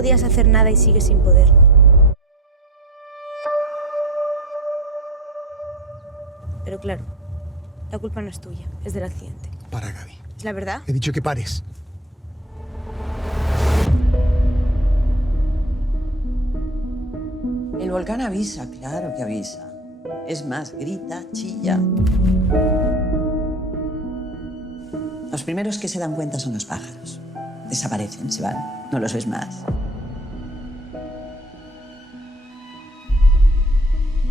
podías hacer nada y sigues sin poder. Pero claro, la culpa no es tuya, es del accidente. Para, Gaby. ¿Es la verdad? He dicho que pares. El volcán avisa, claro que avisa. Es más, grita, chilla. Los primeros que se dan cuenta son los pájaros. Desaparecen, se van, no los ves más.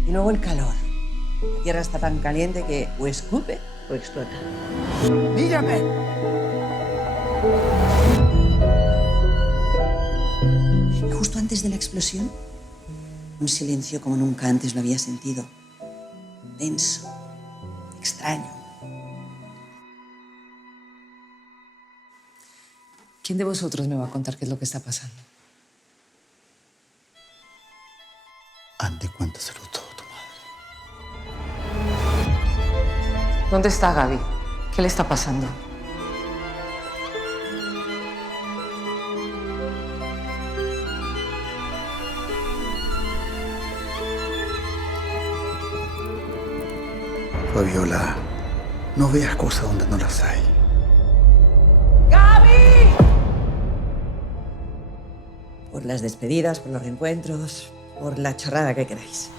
Y luego el calor. La tierra está tan caliente que o escupe o explota. ¡Mírame! Y justo antes de la explosión, un silencio como nunca antes lo había sentido. Denso, extraño. ¿Quién de vosotros me va a contar qué es lo que está pasando? Ande, cuéntaselo todo a tu madre. ¿Dónde está Gaby? ¿Qué le está pasando? Fabiola, no veas cosas donde no las hay. Por las despedidas, por los reencuentros, por la chorrada que queráis.